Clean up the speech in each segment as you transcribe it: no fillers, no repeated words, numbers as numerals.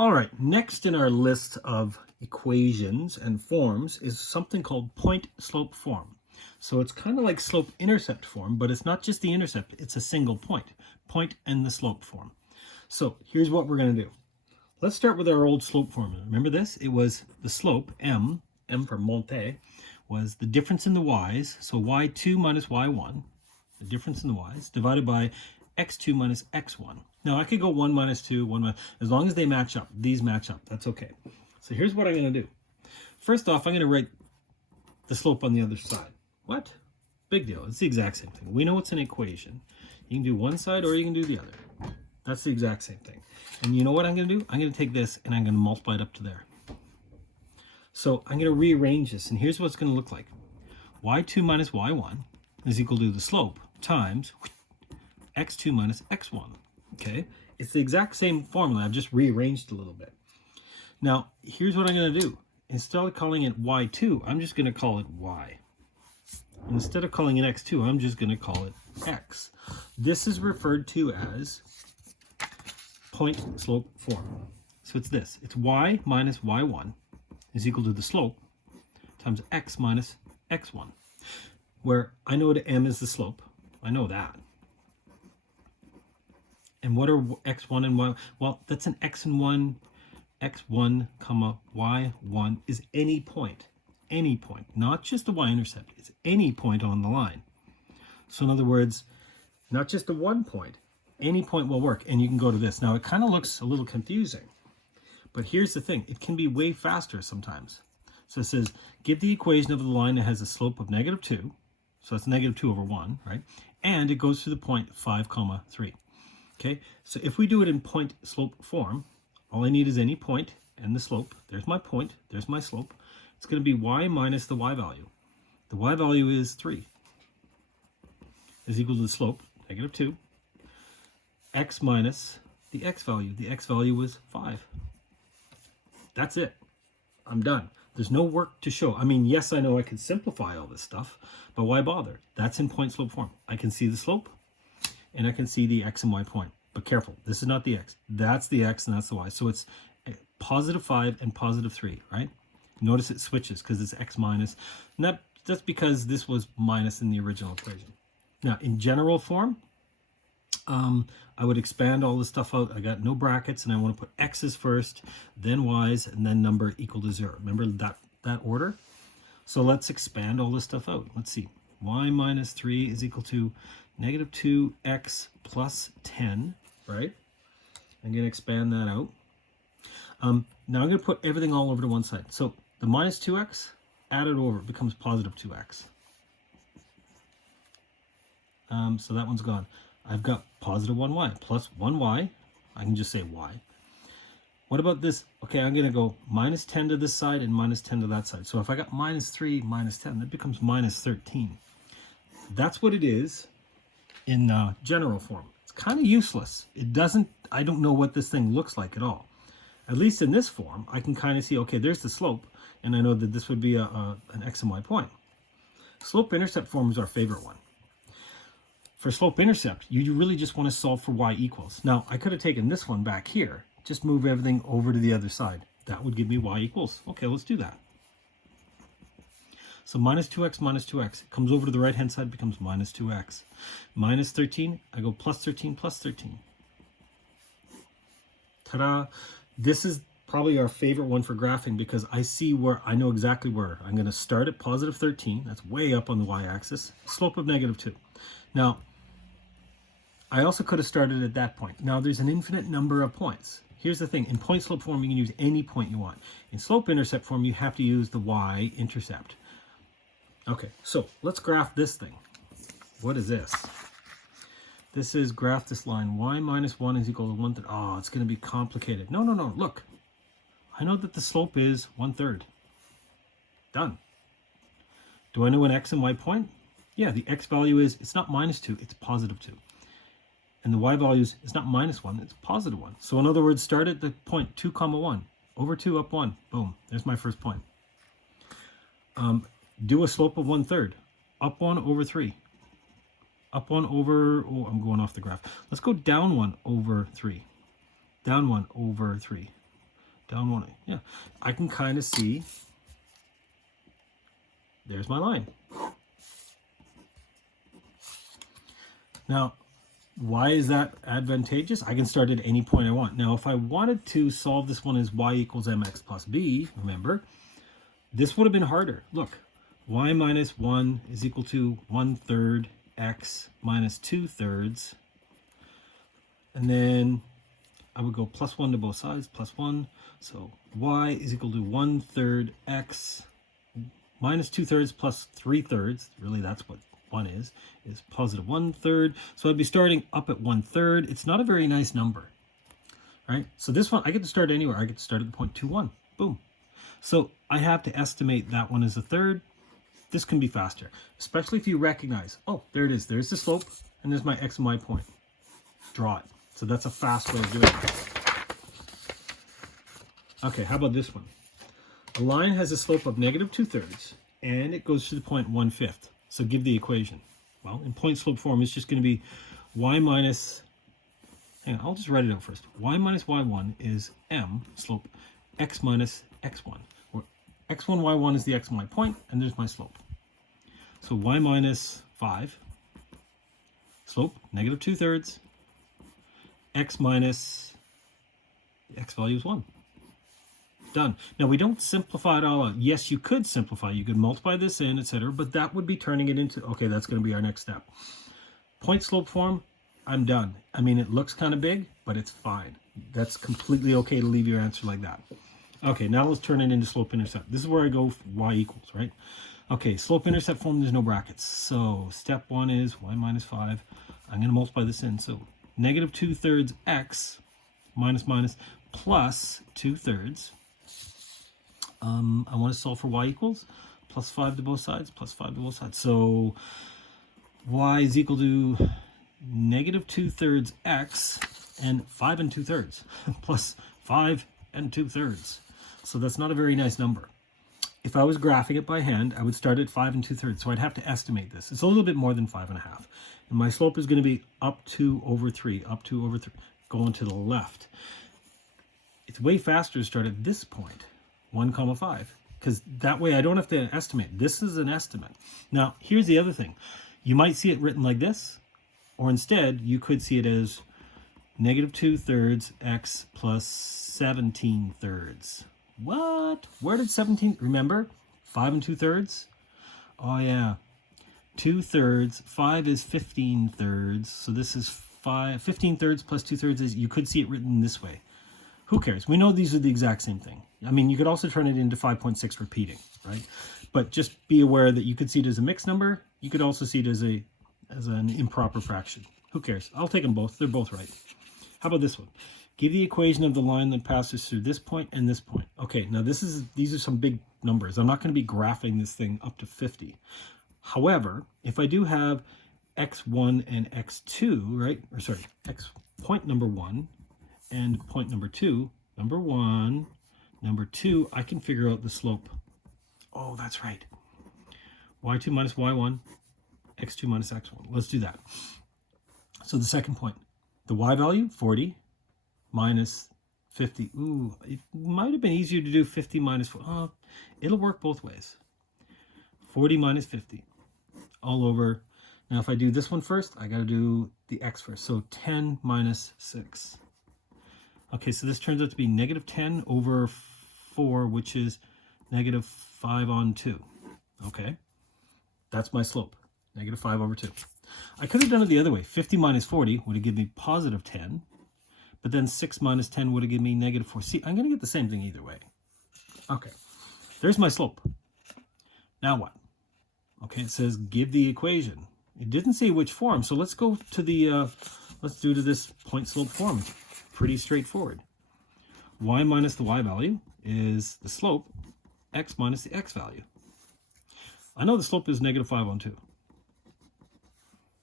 All right, next in our list of equations and forms is something called point-slope form. So it's kind of like slope-intercept form, but it's not just the intercept, it's a single point and the slope form. So here's what we're going to do. Let's start with our old slope formula. Remember this? It was the slope, m for monte, was the difference in the y's, so y2 minus y1, the difference in the y's, divided by x2 minus x1. Now I could go 1 minus 2, 1 minus, as long as they match up, these match up, that's okay. So here's what I'm going to do. First off, I'm going to write the slope on the other side. What? Big deal, it's the exact same thing. We know it's an equation. You can do one side or you can do the other. That's the exact same thing. And you know what I'm going to do? I'm going to take this and I'm going to multiply it up to there. So I'm going to rearrange this, and here's what it's going to look like. y2 minus y1 is equal to the slope times x2 minus x1. Okay? It's the exact same formula. I've just rearranged a little bit. Now, here's what I'm going to do. Instead of calling it y2, I'm just going to call it y. Instead of calling it x2, I'm just going to call it x. This is referred to as point-slope form. So it's this. It's y minus y1 is equal to the slope times x minus x1, where I know that m is the slope. I know that. And what are x1 and y? Well, that's an x and 1, x1, comma, y1 is any point, not just the y-intercept. It's any point on the line. So in other words, not just the one point, any point will work. And you can go to this. Now, it kind of looks a little confusing, but here's the thing. It can be way faster sometimes. So it says, give the equation of the line that has a slope of -2. So it's -2 over 1, right? And it goes to the point 5, 3. Okay, so if we do it in point-slope form, all I need is any point and the slope. There's my point, there's my slope. It's going to be y minus the y value. The y value is 3, is equal to the slope, -2, x minus the x value. The x value was 5. That's it. I'm done. There's no work to show. I mean, yes, I know I can simplify all this stuff, but why bother? That's in point-slope form. I can see the slope, and I can see the x and y point. But careful, this is not the x. That's the x and that's the y. So it's +5 and +3, right? Notice it switches because it's x minus. And that's because this was minus in the original equation. Now, in general form, I would expand all this stuff out. I got no brackets, and I want to put x's first, then y's, and then number equal to 0. Remember that order? So let's expand all this stuff out. Let's see. Y minus 3 is equal to -2x plus 10, right? I'm going to expand that out. Now I'm going to put everything all over to one side. So the -2x added over becomes +2x. So that one's gone. I've got +1y plus 1y. I can just say y. What about this? Okay, I'm going to go -10 to this side and -10 to that side. So if I got -3 minus 10, that becomes -13. That's what it is in general form. It's kind of useless. I don't know what this thing looks like at all. At least in this form, I can kind of see, okay, there's the slope, and I know that this would be an x and y point. Slope-intercept form is our favorite one. For slope-intercept, you really just want to solve for y equals. Now, I could have taken this one back here, just move everything over to the other side. That would give me y equals. Okay, let's do that. So -2x minus 2x comes over to the right-hand side, becomes -2x. -13, I go +13 plus 13. Ta-da! This is probably our favorite one for graphing because I know exactly where. I'm going to start at +13. That's way up on the y-axis. Slope of -2. Now, I also could have started at that point. Now, there's an infinite number of points. Here's the thing. In point-slope form, you can use any point you want. In slope-intercept form, you have to use the y-intercept. Okay, so let's graph this thing. What is this? This is graph this line. Y minus 1 is equal to 1/3. Oh, it's going to be complicated. No. Look. I know that the slope is 1/3. Done. Do I know an x and y point? Yeah, the x value is, it's not -2, it's +2. And the y value is, it's not -1, it's +1. So in other words, start at the point 2, 1. Over 2, up 1. Boom. There's my first point. Do a slope of 1/3. Up 1 over 3. Up 1 over, oh, I'm going off the graph. Let's go down 1 over 3. Down 1 over 3. Down 1. Yeah. I can kind of see. There's my line. Now, why is that advantageous? I can start at any point I want. Now, if I wanted to solve this one as y equals mx plus b, remember, this would have been harder. Look, y minus 1 is equal to 1/3 x minus 2/3. And then I would go plus 1 to both sides, plus 1. So y is equal to 1/3 x minus 2/3 plus 3/3. Really, that's what 1 is positive 1/3. So I'd be starting up at 1/3. It's not a very nice number, right? So this one, I get to start anywhere. I get to start at the point 2, 1. Boom. So I have to estimate that one as a third. This can be faster, especially if you recognize, oh, there it is. There's the slope, and there's my x and y point. Draw it. So that's a fast way of doing it. Okay, how about this one? A line has a slope of negative 2/3, and it goes to the point 1/5. So give the equation. Well, in point slope form, it's just going to be y minus, hang on, I'll just write it out first. Y minus y1 is m slope x minus x1. Where x1, y1 is the x and y point, and there's my slope. So y minus 5, slope, negative 2/3, x minus, the x value is 1. Done. Now, we don't simplify it all out. Yes, you could simplify. You could multiply this in, etc., but that would be turning it into, okay, that's going to be our next step. Point slope form, I'm done. I mean, it looks kind of big, but it's fine. That's completely okay to leave your answer like that. Okay, now let's turn it into slope intercept. This is where I go y equals, right? Okay, slope intercept form, there's no brackets. So step 1 is y minus 5. I'm going to multiply this in. So negative 2/3 x minus minus plus 2/3. I want to solve for y equals plus 5 to both sides, plus 5 to both sides. So y is equal to negative 2/3 x and 5 2/3 plus 5 2/3. So that's not a very nice number. If I was graphing it by hand, I would start at 5 2/3. So I'd have to estimate this. It's a little bit more than 5.5. And my slope is going to be up 2 over 3, going to the left. It's way faster to start at this point, 1, 5, because that way I don't have to estimate. This is an estimate. Now, here's the other thing. You might see it written like this, or instead, you could see it as negative 2/3 x plus 17/3. What? Where did 17? Remember, 5 2/3. Oh yeah, 2/3. 5 is 15/3. So this is 15/3 plus 2/3 is. You could see it written this way. Who cares? We know these are the exact same thing. I mean, you could also turn it into 5.6 repeating, right? But just be aware that you could see it as a mixed number. You could also see it as an improper fraction. Who cares? I'll take them both. They're both right. How about this one? Give the equation of the line that passes through this point and this point. Okay, now these are some big numbers. I'm not going to be graphing this thing up to 50. However, if I do have x1 and x2, right? Or sorry, x point number 1 and point number 2, number 1, number 2, I can figure out the slope. Oh, that's right. y2 minus y1, x2 minus x1. Let's do that. So the second point, the y value, 40, minus 50. Ooh, it might have been easier to do 50 minus 4. It'll work both ways. 40 minus 50, all over. Now, if I do this one first, I got to do the x first. So 10 minus 6. Okay, so this turns out to be negative 10 over 4, which is negative 5 on 2. Okay, that's my slope, negative 5 over 2. I could have done it the other way. 50 minus 40 would have given me positive 10, but then 6 minus 10 would have given me negative 4. See, I'm going to get the same thing either way. Okay, there's my slope. Now what? Okay, it says give the equation. It didn't say which form, so let's go to the, let's do to this point slope form. Pretty straightforward. Y minus the y value is the slope, x minus the x value. I know the slope is negative 5 on 2.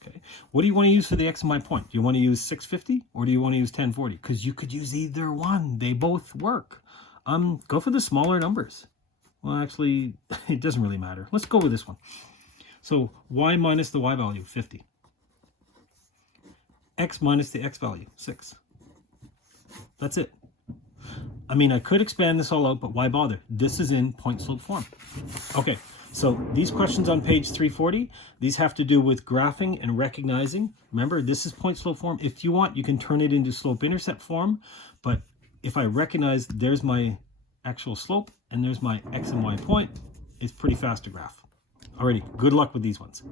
Okay, what do you want to use for the x and y point? Do you want to use 650 or do you want to use 1040? Because you could use either one. They both work. Go for the smaller numbers. Well, actually, it doesn't really matter. Let's go with this one. So y minus the y value, 50. X minus the x value, 6. That's it. I mean, I could expand this all out, but why bother? This is in point slope form. Okay, so these questions on page 340, these have to do with graphing and recognizing. Remember, this is point slope form. If you want, you can turn it into slope intercept form, but if I recognize there's my actual slope and there's my x and y point, it's pretty fast to graph. Alrighty, good luck with these ones.